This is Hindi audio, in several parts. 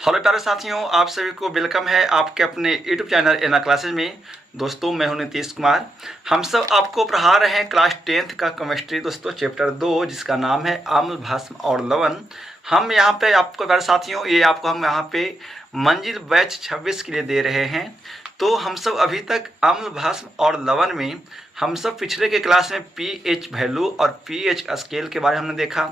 हेलो प्यारे साथियों, आप सभी को वेलकम है आपके अपने यूट्यूब चैनल एना क्लासेज में। दोस्तों मैं हूं नीतीश कुमार। हम सब आपको पढ़ा रहे हैं क्लास 10th का केमिस्ट्री दोस्तों, चैप्टर 2 जिसका नाम है अम्ल, भस्म और लवण। हम यहाँ पे आपको प्यारे साथियों ये आपको हम यहाँ पे मंजिल बैच 26 के लिए दे रहे हैं। तो हम सब अभी तक अम्ल, भस्म और लवण में हम सब पिछले के क्लास में पीएच वैल्यू और पीएच स्केल के बारे में हमने देखा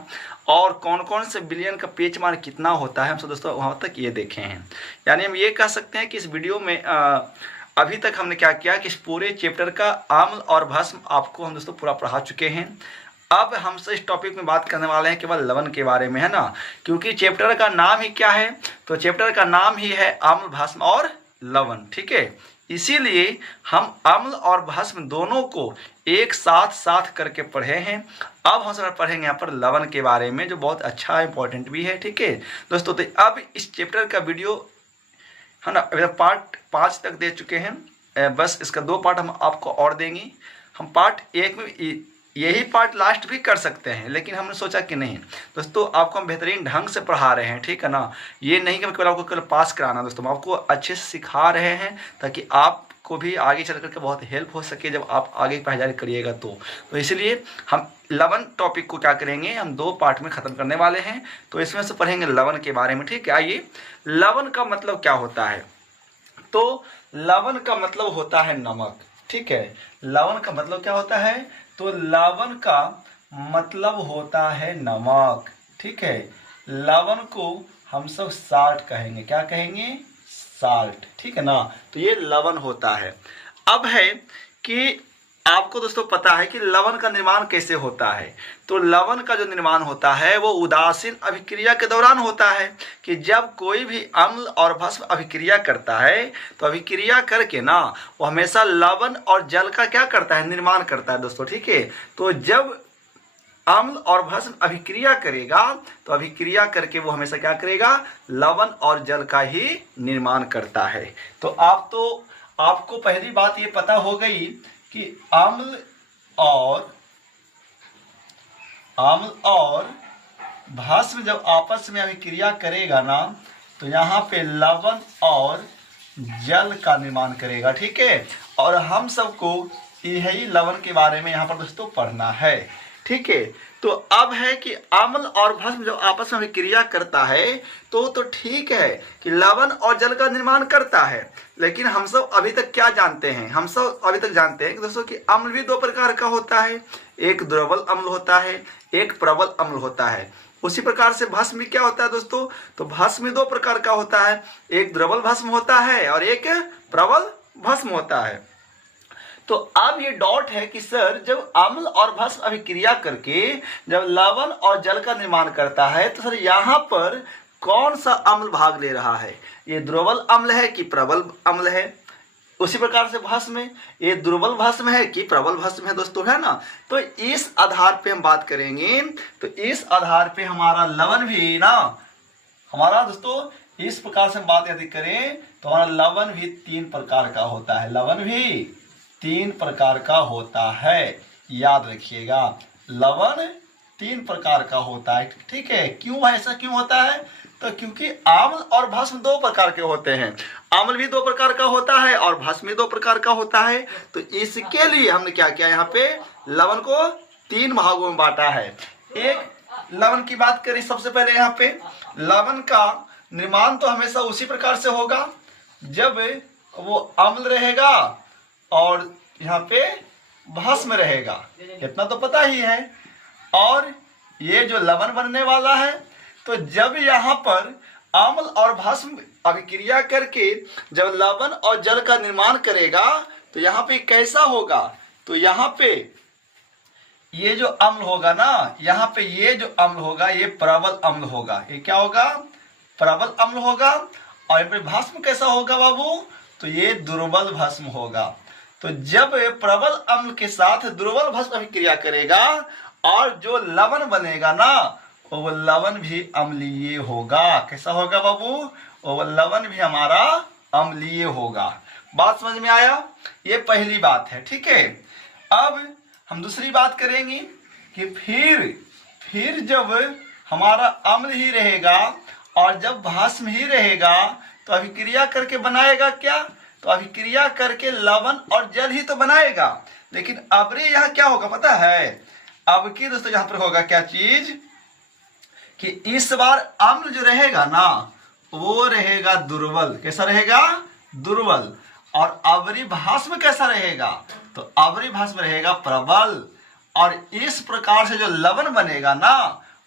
और कौन कौन से विलयन का पीएच मान कितना होता है हम सब दोस्तों वहाँ तक ये देखे हैं। यानी हम ये कह सकते हैं कि इस वीडियो में अभी तक हमने क्या किया कि इस पूरे चैप्टर का अम्ल और भस्म आपको हम दोस्तों पूरा पढ़ा चुके हैं। अब हमसे इस टॉपिक में बात करने वाले हैं केवल लवण के बारे में, है ना, क्योंकि चैप्टर का नाम ही क्या है, तो चैप्टर का नाम ही है अम्ल, भस्म और लवण। ठीक है, इसीलिए हम अम्ल और भस्म दोनों को एक साथ साथ करके पढ़े हैं। अब हम सब पढ़ेंगे यहाँ पर लवण के बारे में, जो बहुत अच्छा इंपॉर्टेंट भी है। ठीक है दोस्तों, तो अब इस चैप्टर का वीडियो है ना अभी पार्ट 5 तक दे चुके हैं, बस इसका 2 पार्ट हम आपको और देंगे। हम पार्ट 1 में यही पार्ट लास्ट भी कर सकते हैं, लेकिन हमने सोचा कि नहीं दोस्तों, आपको हम बेहतरीन ढंग से पढ़ा रहे हैं, ठीक है ना। ये नहीं कि केवल आपको केवल पास कराना, दोस्तों हम आपको अच्छे से सिखा रहे हैं ताकि आपको भी आगे चल करके बहुत हेल्प हो सके जब आप आगे पढ़ाई करिएगा। तो इसलिए हम लवण टॉपिक को क्या करेंगे, हम 2 पार्ट में ख़त्म करने वाले हैं। तो इसमें से पढ़ेंगे लवण के बारे में। ठीक है, आइए, लवण का मतलब क्या होता है। तो लवण का मतलब होता है नमक। ठीक है, लवण का मतलब क्या होता है, तो लवण का मतलब होता है नमक। ठीक है, लवण को हम सब साल्ट कहेंगे। क्या कहेंगे, साल्ट। ठीक है ना, तो ये लवण होता है। अब है कि आपको दोस्तों पता है कि लवण का निर्माण कैसे होता है। तो लवण का जो निर्माण होता है वो उदासीन अभिक्रिया के दौरान होता है, कि जब कोई भी अम्ल और भस्म अभिक्रिया करता है तो अभिक्रिया करके ना वो हमेशा लवण और जल का क्या करता है, निर्माण करता है दोस्तों। ठीक है, तो जब अम्ल और भस्म अभिक्रिया करेगा तो अभिक्रिया करके वो हमेशा क्या करेगा, लवण और जल का ही निर्माण करता है। तो आपको पहली बात ये पता हो गई कि अम्ल और भस्म जब आपस में अभिक्रिया करेगा ना तो यहाँ पे लवण और जल का निर्माण करेगा। ठीक है, और हम सबको यही लवण के बारे में यहाँ पर दोस्तों पढ़ना है। ठीक है, तो अब है कि अम्ल और भस्म जब आपस में अभिक्रिया करता है तो ठीक है कि लवण और जल का निर्माण करता है, लेकिन हम सब अभी तक क्या जानते हैं, हम सब अभी तक जानते हैं कि दोस्तों कि अम्ल भी 2 प्रकार का होता है, एक दुर्बल अम्ल होता है, एक प्रबल अम्ल होता है। उसी प्रकार से भस्म भी क्या होता है दोस्तों, तो भस्म भी 2 प्रकार का होता है, एक दुर्बल भस्म होता है और एक प्रबल भस्म होता है। तो अब ये डॉट है कि सर जब अम्ल और भस्म अभिक्रिया करके जब लवण और जल का निर्माण करता है तो सर यहाँ पर कौन सा अम्ल भाग ले रहा है, ये दुर्बल अम्ल है कि प्रबल अम्ल है। उसी प्रकार से भस्म में ये दुर्बल भस्म है कि प्रबल भस्म है दोस्तों, है ना। तो इस आधार पे हम बात करेंगे, तो इस आधार पे हमारा लवण भी ना, हमारा दोस्तों इस प्रकार से हम बात यदि करें तो हमारा लवण भी 3 प्रकार का होता है। लवण भी 3 प्रकार का होता है, याद रखिएगा, लवण 3 प्रकार का होता है। ठीक है, क्यों ऐसा क्यों होता है, तो क्योंकि अम्ल और भस्म 2 प्रकार के होते हैं, अम्ल भी 2 प्रकार का होता है और भस्म भी 2 प्रकार का होता है। तो इसके लिए हमने क्या किया, यहाँ पे लवण को 3 भागों में बांटा है। एक लवण की बात करें सबसे पहले, यहाँ पे लवण का निर्माण तो हमेशा उसी प्रकार से होगा जब वो अम्ल रहेगा और यहाँ पे भस्म रहेगा, इतना तो पता ही है। और ये जो लवण बनने वाला है तो जब यहाँ पर अम्ल और भस्म अभिक्रिया करके जब लवण और जल का निर्माण करेगा तो यहाँ पे कैसा होगा, तो यहाँ पे ये जो अम्ल होगा ना, यहाँ पे ये जो अम्ल होगा ये प्रबल अम्ल होगा। ये क्या होगा, प्रबल अम्ल होगा। और यहाँ पे भस्म कैसा होगा बाबू, तो ये दुर्बल भस्म होगा। तो जब प्रबल अम्ल के साथ दुर्बल भस्म अभिक्रिया करेगा और जो लवण बनेगा ना वो लवण भी अम्लीय होगा। कैसा होगा बाबू, वो लवण भी हमारा अम्लीय होगा। बात समझ में आया, ये पहली बात है। ठीक है, अब हम दूसरी बात करेंगे कि फिर जब हमारा अम्ल ही रहेगा और जब भस्म ही रहेगा तो अभिक्रिया करके बनाएगा क्या? तो अभिक्रिया करके लवण और जल ही तो बनाएगा। लेकिन अब रे यहाँ क्या होगा पता है? अब की दोस्तों यहाँ पर होगा क्या चीज कि इस बार अम्ल जो रहेगा ना वो रहेगा दुर्बल। कैसा रहेगा? दुर्बल। और अवरी भस्म कैसा रहेगा? तो अवरी भस्म रहेगा प्रबल। और इस प्रकार से जो लवण बनेगा ना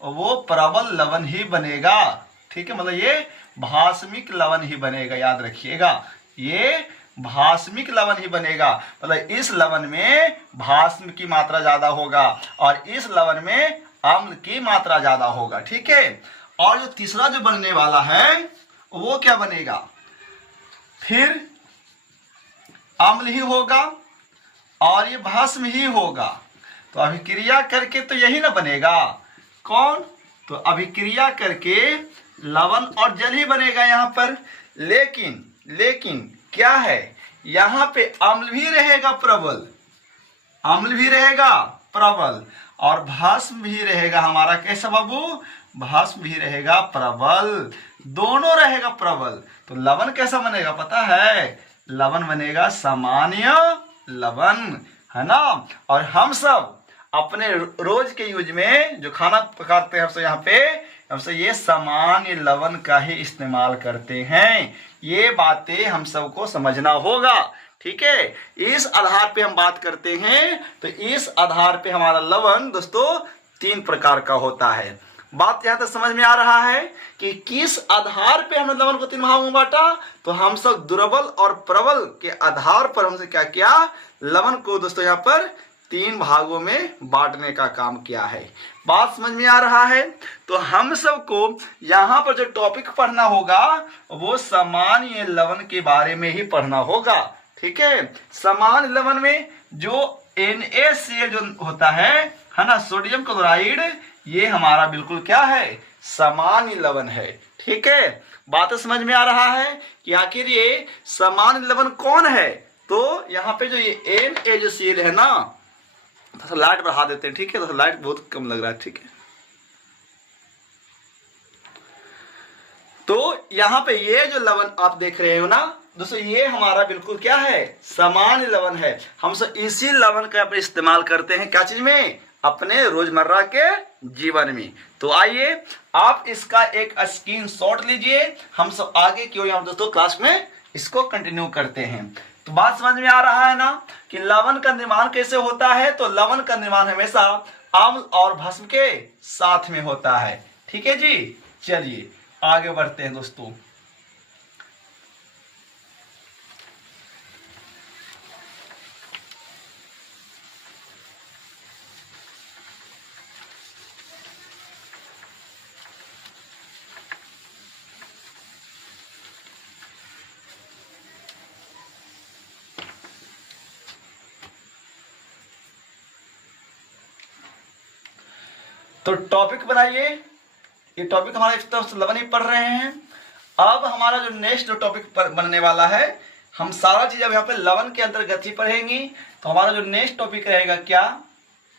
वो प्रबल लवण ही बनेगा। ठीक है, मतलब ये भास्मिक लवण ही बनेगा, याद रखिएगा, ये भास्मिक लवण ही बनेगा। मतलब इस लवण में भास्म की मात्रा ज्यादा होगा और इस लवण में अम्ल की मात्रा ज्यादा होगा। ठीक है, और जो तीसरा जो बनने वाला है वो क्या बनेगा? फिर अम्ल ही होगा और ये भस्म ही होगा। तो अभिक्रिया करके तो यही ना बनेगा। कौन? तो अभिक्रिया करके लवण और जल ही बनेगा यहाँ पर। लेकिन क्या है, यहाँ पे अम्ल भी रहेगा प्रबल, अम्ल भी रहेगा प्रबल और भस्म भी रहेगा हमारा कैसा बाबू? भस्म भी रहेगा प्रबल, दोनों रहेगा प्रबल। तो लवण कैसा बनेगा पता है? लवण बनेगा सामान्य लवण, है ना। और हम सब अपने रोज के यूज में जो खाना पकाते हैं हमसे यहाँ पे हमसे ये सामान्य लवण का ही इस्तेमाल करते हैं। ये बातें हम सबको समझना होगा। ठीक है, इस आधार पे हम बात करते हैं। तो इस आधार पे हमारा लवण दोस्तों 3 प्रकार का होता है। बात यहां तक समझ में आ रहा है कि किस आधार पे हमने लवण को 3 भागों में बांटा? तो हम सब दुर्बल और प्रबल के आधार पर हमसे क्या किया? लवण को दोस्तों यहाँ पर 3 भागों में बांटने का काम किया है। बात समझ में आ रहा है? तो हम सबको यहाँ पर जो टॉपिक पढ़ना होगा वो सामान्य लवण के बारे में ही पढ़ना होगा। ठीक है, सामान्य लवण में जो NaCl जो होता है ना, सोडियम क्लोराइड, ये हमारा बिल्कुल क्या है? सामान्य लवण है। ठीक है, बात समझ में आ रहा है कि आखिर ये सामान्य लवण कौन है? तो यहाँ पे जो ये NaCl है ना, तो लाइट बढ़ा देते हैं। ठीक है, तो लाइट बहुत कम लग रहा है। ठीक है, तो यहाँ पे ये जो लवण आप देख रहे हो ना दोस्तों, ये हमारा बिल्कुल क्या है? सामान्य लवण है। हम सब इसी लवण का इस्तेमाल करते हैं क्या चीज में? अपने रोजमर्रा के जीवन में। तो आइए आप इसका एक स्क्रीनशॉट लीजिए, हम सब आगे की ओर दोस्तों क्लास में इसको कंटिन्यू करते हैं। तो बात समझ में आ रहा है ना कि लवण का निर्माण कैसे होता है? तो लवण का निर्माण हमेशा अम्ल और भस्म के साथ में होता है। ठीक है जी, चलिए आगे बढ़ते हैं दोस्तों। तो टॉपिक बनाइए। ये टॉपिक हमारा इस तरफ से लवण ही पढ़ रहे हैं। अब हमारा जो नेक्स्ट जो टॉपिक बनने वाला है, हम सारा चीज अब यहाँ पे लवण के अंतर्गत ही पढ़ेंगी। तो हमारा जो नेक्स्ट टॉपिक रहेगा क्या?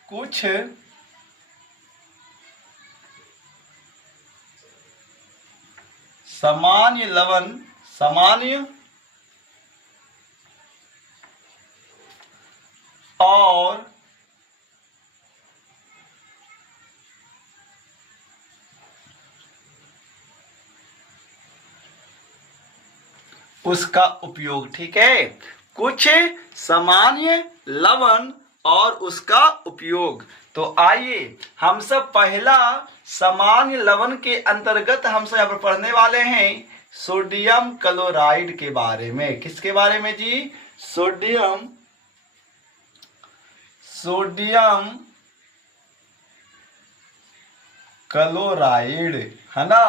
कुछ सामान्य लवण, सामान्य और उसका उपयोग। ठीक है, कुछ सामान्य लवण और उसका उपयोग। तो आइए हम सब पहला सामान्य लवण के अंतर्गत हम सब यहाँ पर पढ़ने वाले हैं सोडियम क्लोराइड के बारे में। किसके बारे में जी? सोडियम क्लोराइड, है ना।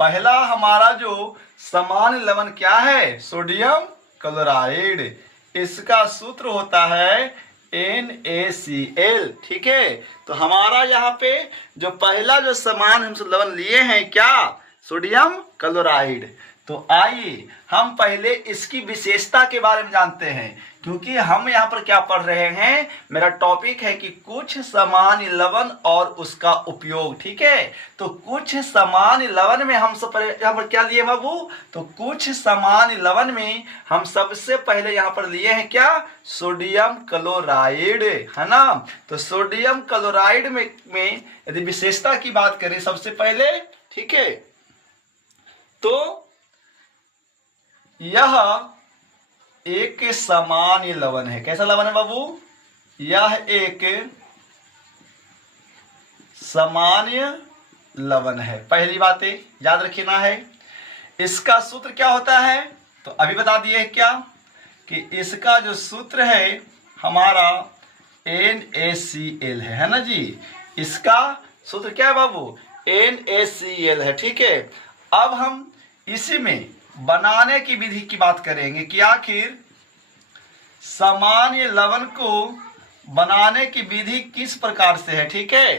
पहला हमारा जो सामान्य लवण क्या है? Sodium chloride. इसका सूत्र होता है NaCl। ठीक है, तो हमारा यहाँ पे जो पहला जो सामान्य हम लवण लिए हैं क्या? Sodium chloride. तो आइए हम पहले इसकी विशेषता के बारे में जानते हैं क्योंकि हम यहाँ पर क्या पढ़ रहे हैं, मेरा टॉपिक है कि कुछ सामान्य लवण और उसका उपयोग। ठीक है, तो कुछ सामान्य लवण में हम सब यहाँ पर क्या लिए बाबू, तो कुछ सामान्य लवण में हम सबसे पहले यहाँ पर लिए हैं क्या, सोडियम क्लोराइड, है ना। तो सोडियम क्लोराइड में यदि विशेषता की बात करें सबसे पहले, ठीक है, तो यह एक सामान्य लवण है। कैसा लवण है बाबू, यह एक सामान्य लवण है। पहली बात याद रखना है। इसका सूत्र क्या होता है, तो अभी बता दिए क्या कि इसका जो सूत्र है हमारा NaCl है ना जी। इसका सूत्र क्या है बाबू, NaCl है। ठीक है, अब हम इसी में बनाने की विधि की बात करेंगे कि आखिर सामान्य लवण को बनाने की विधि किस प्रकार से है। ठीक है,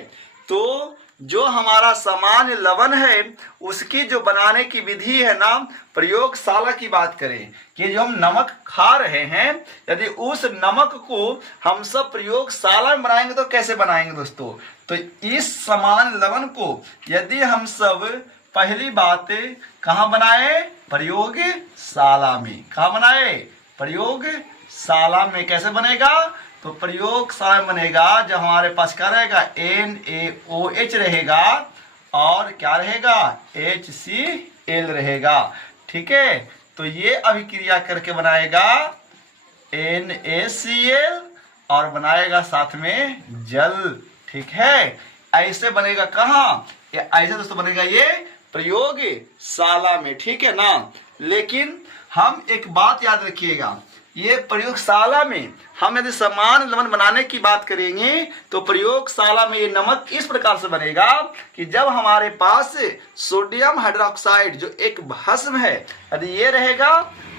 तो जो हमारा सामान्य लवण है उसकी जो बनाने की विधि है ना, प्रयोगशाला की बात करें कि जो हम नमक खा रहे हैं, यदि उस नमक को हम सब प्रयोगशाला में बनाएंगे तो कैसे बनाएंगे दोस्तों, तो इस सामान्य लवण को यदि हम सब पहली बात कहाँ बनाए, प्रयोगशाला में। कहाँ बनाए, प्रयोगशाला में। कैसे बनेगा, तो प्रयोगशाला में बनेगा जब हमारे पास क्या रहेगा, NaOH रहेगा और क्या रहेगा, HCl रहेगा। ठीक है, तो ये अभिक्रिया करके बनाएगा NaCl और बनाएगा साथ में जल। ठीक है, ऐसे बनेगा कहाँ, ऐसे दोस्तों बनेगा ये प्रयोगशाला में। ठीक है ना, लेकिन हम एक बात याद रखिएगा, ये प्रयोगशाला में हम यदि सामान्य लवण बनाने की बात करेंगे तो प्रयोगशाला में ये नमक इस प्रकार से बनेगा कि जब हमारे पास सोडियम हाइड्रोक्साइड जो एक भस्म है यदि ये रहेगा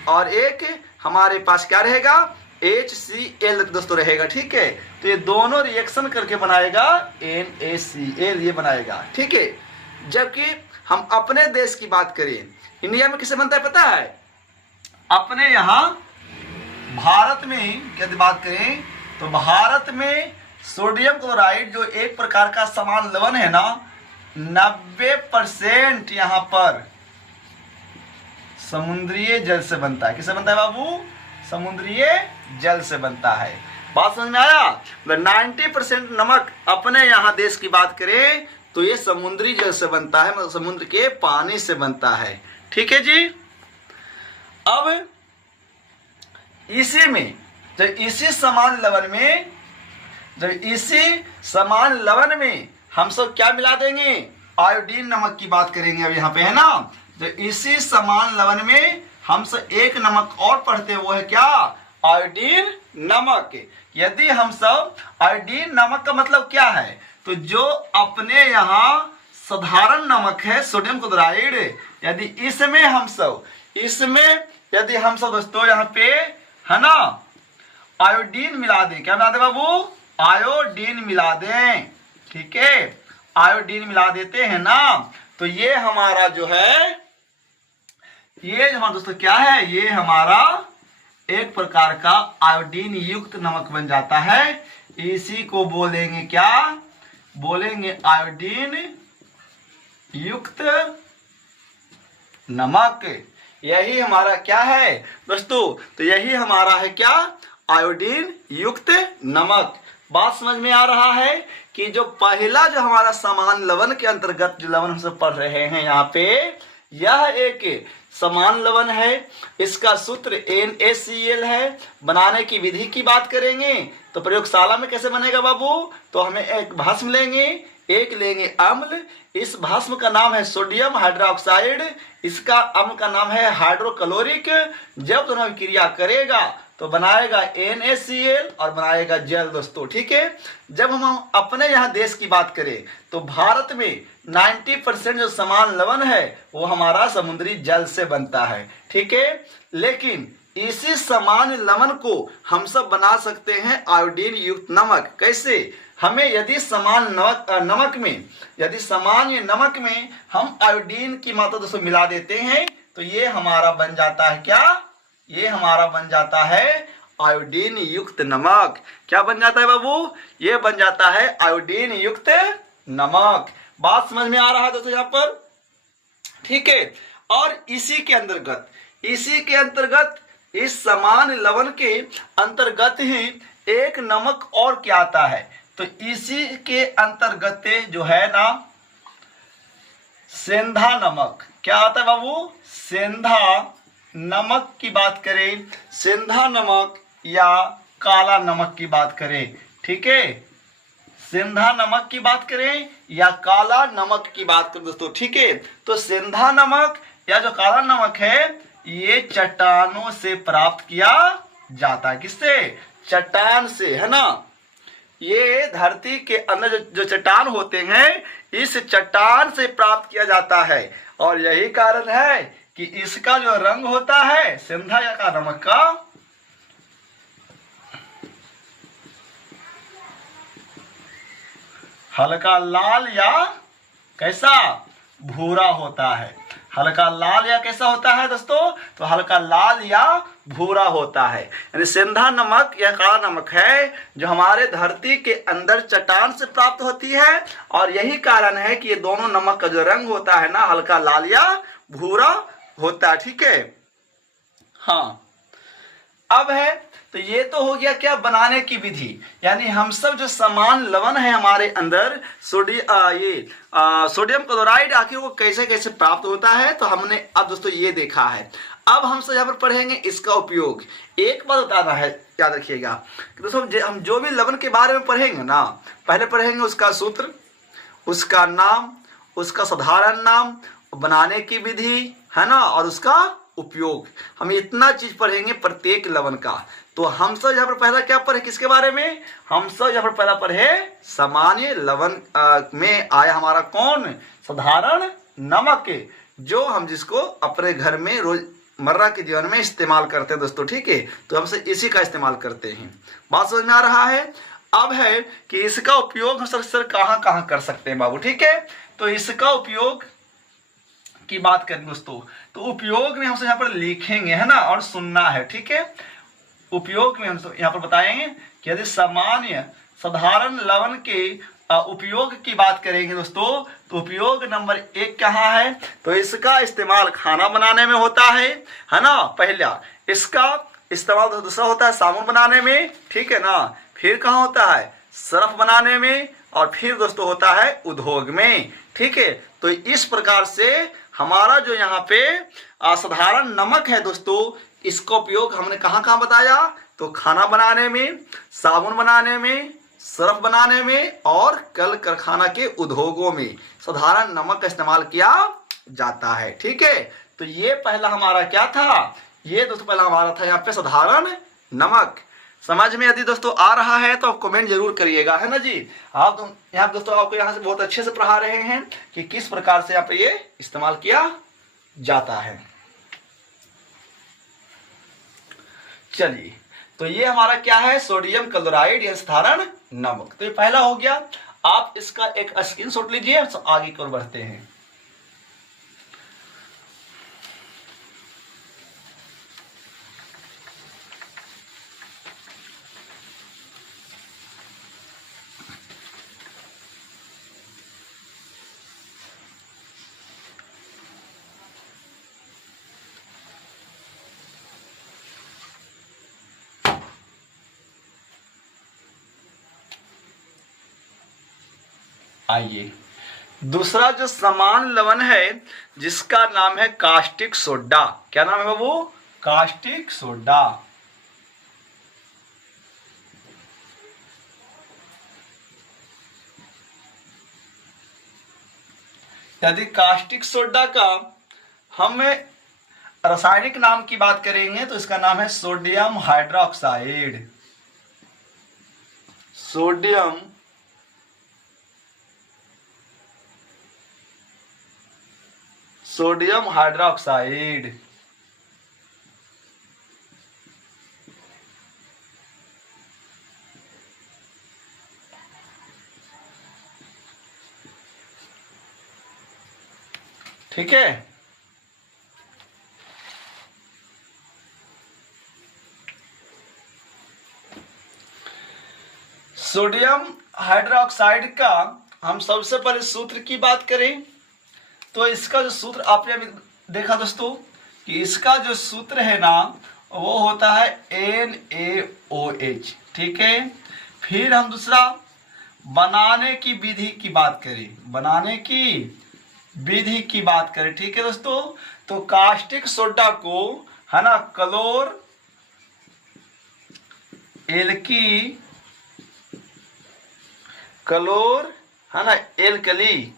और एक हमारे पास क्या रहेगा, HCl दोस्तों रहेगा। ठीक है, तो ये दोनों रिएक्शन करके बनाएगा NaCl, ये बनाएगा। ठीक है, जबकि हम अपने देश की बात करें, इंडिया में किसे बनता है पता है, अपने यहाँ भारत में यदि बात करें तो भारत में सोडियम क्लोराइड जो एक प्रकार का सामान्य लवण है ना, 90% यहाँ पर समुद्रीय जल से बनता है। किससे बनता है बाबू, समुद्रीय जल से बनता है। बात समझ में आया, 90% नमक अपने यहाँ देश की बात करें तो ये समुद्री जल से बनता है, मतलब समुद्र के पानी से बनता है। ठीक है जी, अब इसी में जब इसी सामान्य लवण में हम सब क्या मिला देंगे, आयोडीन नमक की बात करेंगे अब यहाँ पे, है ना। तो इसी सामान्य लवण में हम सब एक नमक और पढ़ते हैं, वो है क्या, आयोडीन नमक। यदि हम सब आयोडीन नमक का मतलब क्या है, तो जो अपने यहाँ साधारण नमक है सोडियम क्लोराइड, यदि इसमें हम सब दोस्तों यहाँ पे है ना आयोडीन मिला दें, क्या मिला दें बाबू, आयोडीन मिला दें। ठीक है, आयोडीन मिला देते हैं ना, तो ये हमारा जो है, ये हमारा दोस्तों क्या है, ये हमारा एक प्रकार का आयोडीन युक्त नमक बन जाता है। इसी को बोलेंगे क्या, बोलेंगे आयोडीन युक्त नमक। यही हमारा क्या है दोस्तों, तो यही हमारा है क्या, आयोडीन युक्त नमक। बात समझ में आ रहा है कि जो पहला जो हमारा सामान्य लवण के अंतर्गत जो लवण हम सब पढ़ रहे हैं यहाँ पे, यह एक समान लवण है। इसका सूत्र NaCl है। बनाने की विधि की बात करेंगे तो प्रयोगशाला में कैसे बनेगा बाबू, तो हमें एक भस्म लेंगे, एक लेंगे अम्ल। इस भस्म का नाम है सोडियम हाइड्रोक्साइड, इसका अम्ल का नाम है हाइड्रोक्लोरिक। जब दोनों क्रिया करेगा तो बनाएगा NaCl और बनाएगा जल दोस्तों। ठीक है, जब हम अपने यहाँ देश की बात करें तो भारत में 90% जो समान लवण है वो हमारा समुद्री जल से बनता है। ठीक है, लेकिन इसी समान लवण को हम सब बना सकते हैं आयोडीन युक्त नमक। कैसे, हमें यदि समान नमक में यदि सामान्य नमक में हम आयोडीन की मात्रा दोस्तों मिला देते हैं तो ये हमारा बन जाता है क्या, ये हमारा बन जाता है आयोडीन युक्त नमक। क्या बन जाता है बाबू? ये बन जाता है आयोडीन युक्त नमक। बात समझ में आ रहा है दोस्तों यहाँ पर? ठीक है। और इसी के अंतर्गत इस समान लवण के अंतर्गत ही एक नमक और क्या आता है, तो इसी के अंतर्गत जो है ना सेंधा नमक। क्या आता है बाबू? सेंधा नमक की बात करें, सेंधा नमक या काला नमक की बात करें, ठीक है, सेंधा नमक की बात करें या काला नमक की बात करें दोस्तों, ठीक है। तो सेंधा नमक या जो काला नमक है ये चट्टानों से प्राप्त किया जाता है। किससे? चट्टान से, है ना। ये धरती के अंदर जो चट्टान होते हैं इस चट्टान से प्राप्त किया जाता है। और यही कारण है कि इसका जो रंग होता है सेंधा या काला नमक का हल्का लाल या कैसा? भूरा होता है। हल्का लाल या कैसा होता है दोस्तों? तो हल्का लाल या भूरा होता है। यानी सेंधा नमक या काला नमक है जो हमारे धरती के अंदर चट्टान से प्राप्त होती है। और यही कारण है कि ये दोनों नमक का जो रंग होता है ना हल्का लाल या भूरा होता है, ठीक है। हाँ, अब है तो ये तो हो गया क्या? बनाने की विधि। यानी हम सब जो समान लवण है हमारे अंदर सोडियम क्लोराइड आखिर वो कैसे कैसे प्राप्त होता है, तो हमने अब दोस्तों ये देखा है। अब हम सब यहाँ पर पढ़ेंगे इसका उपयोग। एक बात बताना है, याद रखिएगा दोस्तों, हम जो भी लवण के बारे में पढ़ेंगे ना, पहले पढ़ेंगे उसका सूत्र, उसका नाम, उसका साधारण नाम, बनाने की विधि, है ना, और उसका उपयोग। हम इतना चीज पढ़ेंगे प्रत्येक लवण का। तो हम सब यहाँ पर पहला क्या पढ़े? किसके बारे में? हम सब यहाँ पर पहला पढ़े सामान्य लवण में आया हमारा कौन? साधारण नमक, जो हम जिसको अपने घर में रोजमर्रा के जीवन में इस्तेमाल करते हैं दोस्तों, ठीक है। तो हम सब इसी का इस्तेमाल करते हैं। बात समझ में आ रहा है? अब है कि इसका उपयोग हम सर कहाँ कहाँ कर सकते हैं बाबू, ठीक है। तो इसका उपयोग की बात करें दोस्तों, तो उपयोग में हम यहाँ पर लिखेंगे, है ना, और सुनना है, ठीक है। उपयोग में हम यहाँ पर बताएंगे कि यदि सामान्य साधारण लवण के उपयोग की बात करेंगे दोस्तों, तो उपयोग नंबर 1 कहाँ है? तो इसका इस्तेमाल खाना बनाने में होता है ना, पहला। इसका इस्तेमाल दूसरा होता है साबुन बनाने में, ठीक है ना। फिर कहाँ होता है? सर्फ बनाने में। और फिर दोस्तों होता है उद्योग में, ठीक है। तो इस प्रकार से हमारा जो यहाँ पे साधारण नमक है दोस्तों, इसका उपयोग हमने कहाँ कहाँ बताया? तो खाना बनाने में, साबुन बनाने में, सर्फ बनाने में और कल कारखाना के उद्योगों में साधारण नमक का इस्तेमाल किया जाता है, ठीक है। तो ये पहला हमारा क्या था? ये दोस्तों पहला हमारा था यहाँ पे साधारण नमक। समझ में यदि दोस्तों आ रहा है तो आप कमेंट जरूर करिएगा, है ना जी। आप तो यहाँ दोस्तों आपको यहाँ से बहुत अच्छे से पढ़ा रहे हैं कि किस प्रकार से यहाँ पे ये इस्तेमाल किया जाता है। चलिए, तो ये हमारा क्या है? सोडियम क्लोराइड या साधारण नमक। तो ये पहला हो गया। आप इसका एक स्क्रीनशॉट लीजिए, आगे की ओर बढ़ते हैं। आइए, दूसरा जो समान लवण है जिसका नाम है कास्टिक सोडा। क्या नाम है बाबू? Caustic soda. यदि कास्टिक सोडा का हम रासायनिक नाम की बात करेंगे तो इसका नाम है सोडियम हाइड्रोक्साइड। Sodium hydroxide. ठीक है। सोडियम हाइड्रोक्साइड का हम सबसे पहले सूत्र की बात करें तो इसका जो सूत्र आपने अभी देखा दोस्तों कि इसका जो सूत्र है ना वो होता है NaOH। ठीक है, फिर हम दूसरा बनाने की विधि की बात करें, बनाने की विधि की बात करें। ठीक है दोस्तों, तो कास्टिक सोडा को है ना क्लोर है ना एल्कली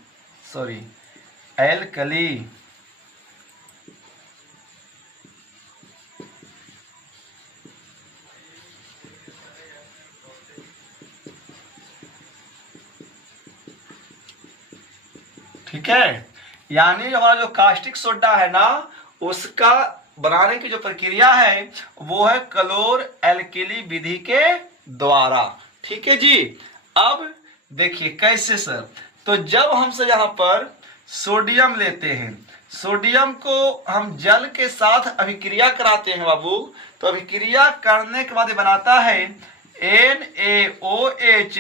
ठीक है, यानी हमारा जो कास्टिक सोडा है ना उसका बनाने की जो प्रक्रिया है वो है क्लोर एल्कली विधि के द्वारा। ठीक है जी, अब देखिए कैसे सर, तो जब हम से यहाँ पर सोडियम लेते हैं, सोडियम को हम जल के साथ अभिक्रिया कराते हैं बाबू, तो अभिक्रिया करने के बाद ये बनाता है NaOH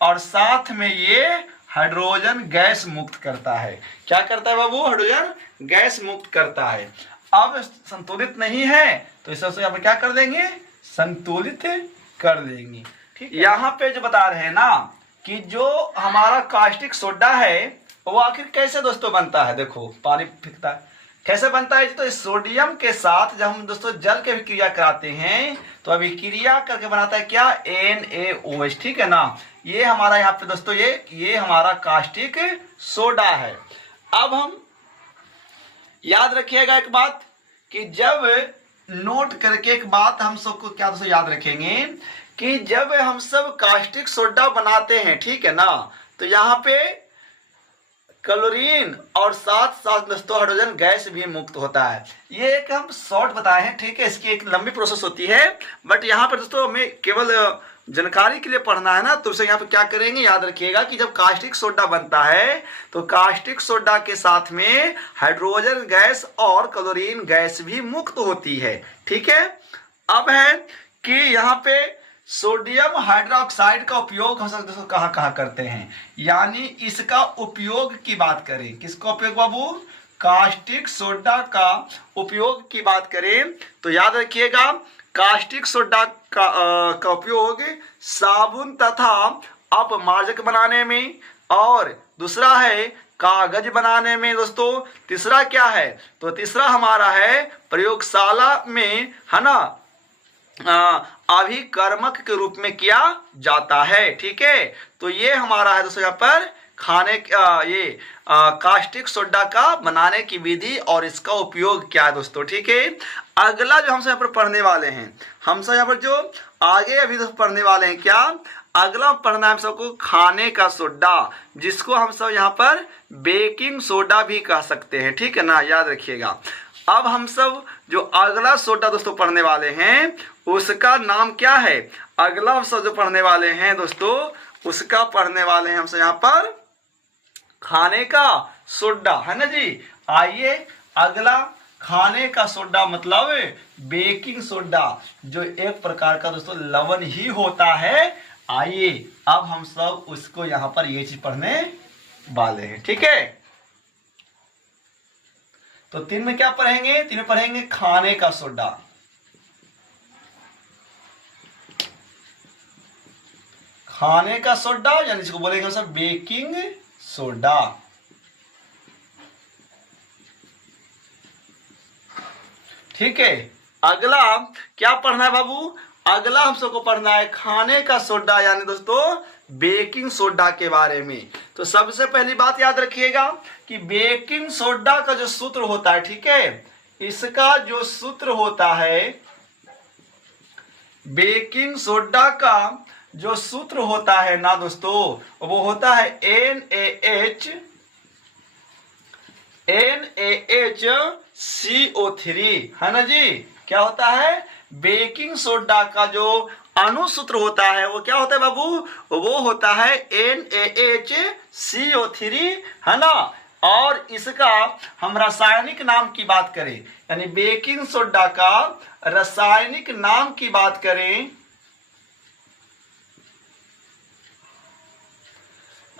और साथ में ये हाइड्रोजन गैस मुक्त करता है। क्या करता है बाबू? हाइड्रोजन गैस मुक्त करता है। अब संतुलित नहीं है तो इस यहाँ पर क्या कर देंगे? संतुलित कर देंगे। ठीक है, यहाँ पे जो बता रहे हैं ना कि जो हमारा कास्टिक सोडा है वो आखिर कैसे दोस्तों बनता है। देखो पानी फेंकता है, कैसे बनता है? तो इस सोडियम के साथ जब हम दोस्तों जल के अभिक्रिया कराते हैं तो अभिक्रिया करके बनाता है क्या? NaOH। ठीक है ना, ये हमारा यहाँ पे दोस्तों ये हमारा कास्टिक सोडा है। अब हम याद रखिएगा एक बात कि जब नोट करके एक बात हम सबको क्या दोस्तों याद रखेंगे कि जब हम सब कास्टिक सोडा बनाते हैं, ठीक है ना, तो यहाँ पे क्लोरीन और साथ साथ दोस्तों हाइड्रोजन गैस भी मुक्त होता है। ये एक हम शॉर्ट बताए हैं, ठीक है, इसकी एक लंबी प्रोसेस होती है, बट यहाँ पर दोस्तों हमें केवल जानकारी के लिए पढ़ना है ना, तो उसे यहाँ पे क्या करेंगे याद रखिएगा कि जब कास्टिक सोडा बनता है तो कास्टिक सोडा के साथ में हाइड्रोजन गैस और क्लोरीन गैस भी मुक्त होती है। ठीक है, अब है कि यहाँ पे सोडियम हाइड्रोक्साइड का उपयोग हम सब दोस्तों कहाँ कहाँ करते हैं, यानी इसका उपयोग की बात करें। किसका उपयोग बाबू? कास्टिक सोडा का उपयोग की बात करें तो याद रखिएगा कास्टिक सोडा का उपयोग साबुन तथा अपमार्जक बनाने में, और दूसरा है कागज बनाने में दोस्तों। तीसरा क्या है? तो तीसरा हमारा है प्रयोगशाला में है ना अभिकर्मक के रूप में किया जाता है। ठीक है, तो ये हमारा है दोस्तों यहाँ पर खाने कास्टिक सोडा का बनाने की विधि और इसका उपयोग क्या है दोस्तों। ठीक है, अगला जो हमसे यहाँ पर पढ़ने वाले हैं, हमसे यहाँ पर जो आगे अभी दोस्तों पढ़ने वाले हैं, क्या अगला पढ़ना है हम सबको? खाने का सोडा, जिसको हम सब यहाँ पर बेकिंग सोडा भी कह सकते हैं। ठीक है ना, याद रखिएगा। अब हम सब जो अगला सोडा दोस्तों पढ़ने वाले हैं उसका नाम क्या है? अगला हम सब जो पढ़ने वाले हैं दोस्तों उसका पढ़ने वाले हैं हमसे यहाँ पर खाने का सोडा, है ना जी। आइए अगला, खाने का सोडा मतलब बेकिंग सोडा, जो एक प्रकार का दोस्तों लवण ही होता है। आइए अब हम सब उसको यहाँ पर ये चीज पढ़ने वाले हैं। ठीक है, तो तीन में क्या पढ़ेंगे? तीन में पढ़ेंगे खाने का सोडा, खाने का सोडा यानी इसको बोलेंगे हम सब बेकिंग सोडा। ठीक है, अगला क्या पढ़ना है बाबू? अगला हम सबको पढ़ना है खाने का सोडा यानी दोस्तों बेकिंग सोडा के बारे में। तो सबसे पहली बात याद रखिएगा कि बेकिंग सोडा का जो सूत्र होता है, ठीक है, इसका जो सूत्र होता है, बेकिंग सोडा का जो सूत्र होता है ना दोस्तों वो होता है NaHCO3, है ना जी। क्या होता है? बेकिंग सोडा का जो अणुसूत्र होता है वो क्या होता है बाबू? वो होता है NaHCO3, है ना। और इसका हम रासायनिक नाम की बात करें, यानी बेकिंग सोडा का रासायनिक नाम की बात करें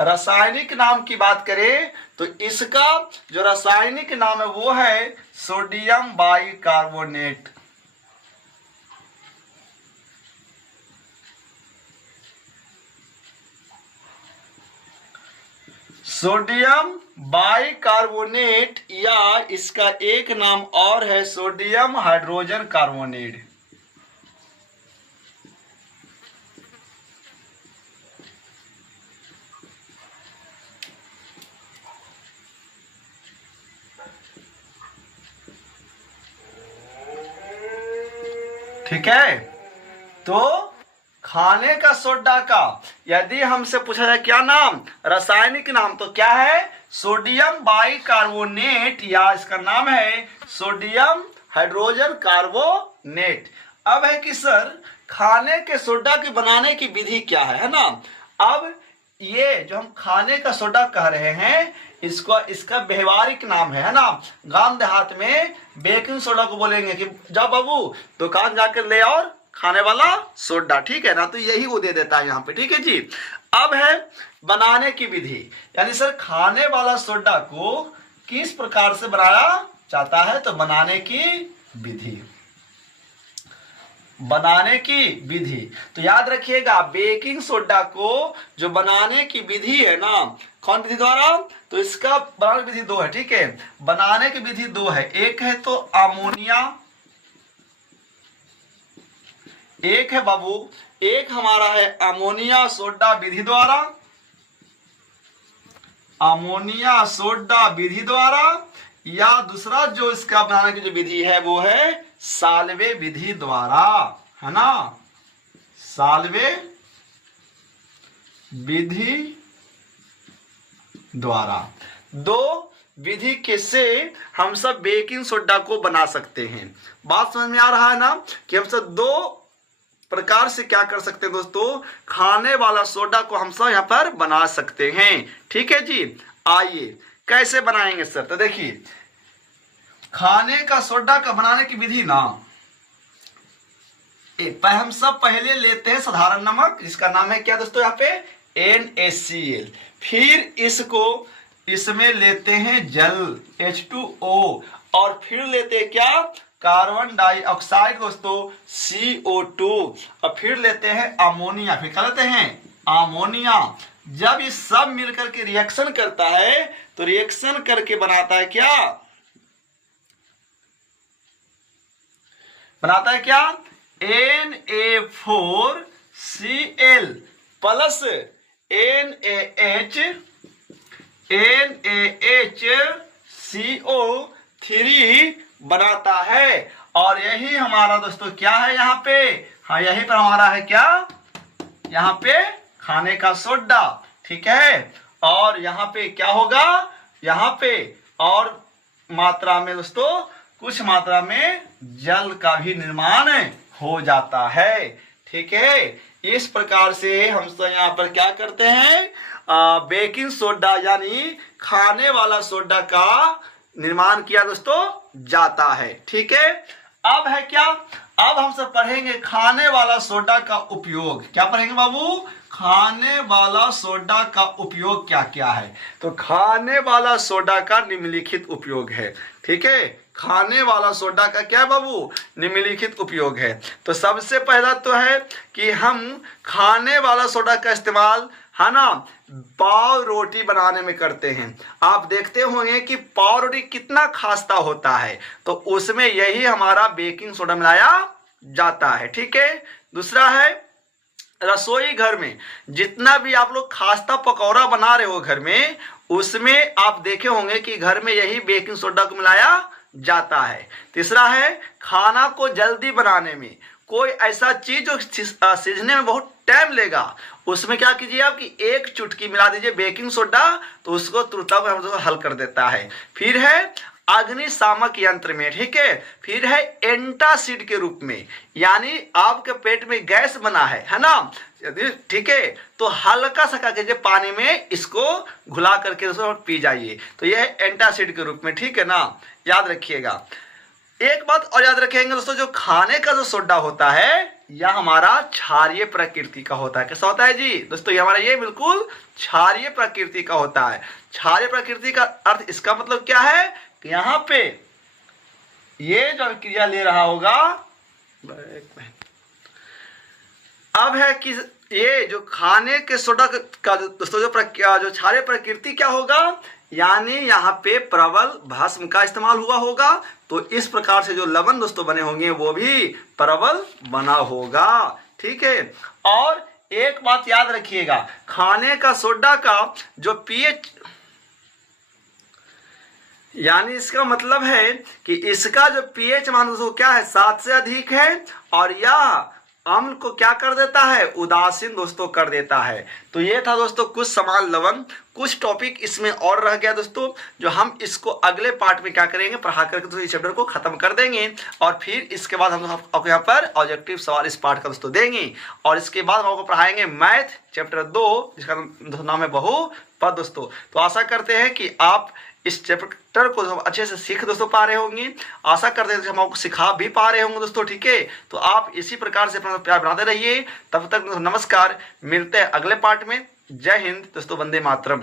रासायनिक नाम की बात करें तो इसका जो रासायनिक नाम है वो है सोडियम बाइकार्बोनेट। सोडियम बाइकार्बोनेट या इसका एक नाम और है सोडियम हाइड्रोजन कार्बोनेट। ठीक है, तो खाने का सोडा का यदि हमसे पूछा जाए क्या नाम, रासायनिक नाम, तो क्या है, सोडियम बाइकार्बोनेट या इसका नाम है सोडियम हाइड्रोजन कार्बोनेट। अब है कि सर खाने के सोडा की बनाने की विधि क्या है ना। अब ये जो हम खाने का सोडा कह रहे हैं इसका व्यवहारिक नाम है ना। गांव देहात में बेकिंग सोडा को बोलेंगे कि जाओ बाबू दुकान जाकर ले और खाने वाला सोडा, ठीक है ना, तो यही वो दे देता है यहाँ पे। ठीक है जी। अब है बनाने की विधि, यानी सर खाने वाला सोडा को किस प्रकार से बनाया जाता है, तो बनाने की विधि। बनाने की विधि तो याद रखिएगा बेकिंग सोडा को जो बनाने की विधि है ना, कौन विधि द्वारा, तो इसका बनाने की विधि दो है। ठीक है, बनाने की विधि दो है, एक है तो अमोनिया, एक है बाबू, एक हमारा है अमोनिया सोडा विधि द्वारा, अमोनिया सोडा विधि द्वारा, या दूसरा जो इसका बनाने की जो विधि है वो है साल्वे विधि द्वारा, है ना, साल्वे विधि द्वारा। दो विधि के से हम सब बेकिंग सोडा को बना सकते हैं। बात समझ में आ रहा है ना कि हम सब दो प्रकार से क्या कर सकते हैं दोस्तों, खाने वाला सोडा को हम सब यहां पर बना सकते हैं। ठीक है जी, आइए कैसे बनाएंगे सर, तो देखिए खाने का सोडा का बनाने की विधि ना, हम सब पहले लेते हैं साधारण नमक जिसका नाम है क्या दोस्तों यहाँ पे NaCl, फिर इसको इसमें लेते हैं जल H2O, और फिर लेते हैं क्या कार्बन डाइऑक्साइड दोस्तों CO2, और फिर लेते हैं अमोनिया, फिर क्या लेते हैं अमोनिया। जब ये सब मिलकर के रिएक्शन करता है तो रिएक्शन करके बनाता है क्या, बनाता है क्या Na4Cl प्लस NaHCO3 बनाता है। और यही हमारा दोस्तों क्या है यहाँ पे, हाँ यही पर हमारा है क्या, यहाँ पे खाने का सोडा। ठीक है, और यहाँ पे क्या होगा, यहाँ पे और मात्रा में दोस्तों कुछ मात्रा में जल का भी निर्माण हो जाता है। ठीक है, इस प्रकार से हम सब यहाँ पर क्या करते हैं, बेकिंग सोडा यानी खाने वाला सोडा का निर्माण किया दोस्तों जाता है। ठीक है, अब है क्या, अब हम सब पढ़ेंगे खाने वाला सोडा का उपयोग। क्या पढ़ेंगे बाबू, खाने वाला सोडा का उपयोग क्या क्या है, तो खाने वाला सोडा का निम्नलिखित उपयोग है। ठीक है, खाने वाला सोडा का क्या बाबू, निम्नलिखित उपयोग है। तो सबसे पहला तो है कि हम खाने वाला सोडा का इस्तेमाल है ना पाव रोटी बनाने में करते हैं। आप देखते होंगे कि पाव रोटी कितना खास्ता होता है, तो उसमें यही हमारा बेकिंग सोडा मिलाया जाता है। ठीक है, दूसरा है रसोई घर में जितना भी आप लोग खास्ता पकौड़ा बना रहे हो घर में, उसमें आप देखे होंगे कि घर में यही बेकिंग सोडा को मिलाया जाता है। तीसरा है खाना को जल्दी बनाने में, कोई ऐसा चीज जो सीझने में बहुत टाइम लेगा, उसमें क्या कीजिए आप कि एक चुटकी मिला दीजिए बेकिंग सोडा, तो उसको तुरंत हल कर देता है। फिर है अग्निशामक यंत्र में। ठीक है, फिर है एंटासिड के रूप में, यानी आपके पेट में गैस बना है ना, ठीक है, तो हल्का सा क्या कीजिए पानी में इसको घुला करके उसको पी जाइए, तो यह है एंटासिड के रूप में। ठीक है ना, याद रखिएगा। एक बात और याद रखेंगे दोस्तों, जो खाने का जो सोडा होता है यह हमारा क्षारीय प्रकृति का होता है। कैसा होता है जी दोस्तों? ये हमारा ये बिल्कुल क्षारीय प्रकृति का होता है। क्षारीय प्रकृति का अर्थ इसका मतलब क्या है कि यहाँ पे ये जो क्रिया ले रहा होगा, अब है कि ये जो खाने के सोडा का दोस्तों जो क्षारीय प्रकृति क्या होगा, यानी यहाँ पे प्रबल भस्म का इस्तेमाल हुआ होगा। तो इस प्रकार से जो लवण दोस्तों बने होंगे वो भी प्रबल बना होगा। ठीक है, और एक बात याद रखिएगा, खाने का सोडा का जो पीएच, यानी इसका मतलब है कि इसका जो पीएच मान दोस्तों क्या है, 7 से अधिक है, और यह अम्ल को क्या कर देता है, उदासीन दोस्तों कर देता है। तो ये था दोस्तों कुछ समान लवण। कुछ टॉपिक इसमें और रह गया दोस्तों, जो हम इसको अगले पार्ट में क्या करेंगे, पढ़ा करके दोस्तों इस चैप्टर को खत्म कर देंगे, और फिर इसके बाद हम आपको यहाँ पर ऑब्जेक्टिव सवाल इस पार्ट का दोस्तों देंगे, और इसके बाद हम आपको पढ़ाएंगे मैथ चैप्टर 2, जिसका नाम है बहुपद दोस्तों। तो आशा करते हैं कि आप इस चैप्टर को अच्छे से सीख दोस्तों पा रहे होंगे। आशा करते हैं कि हम आपको सिखा भी पा रहे होंगे दोस्तों। ठीक है, तो आप इसी प्रकार से अपना प्यार बनाते रहिए। तब तक नमस्कार, मिलते हैं अगले पार्ट में। जय हिंद दोस्तों, वंदे मातरम।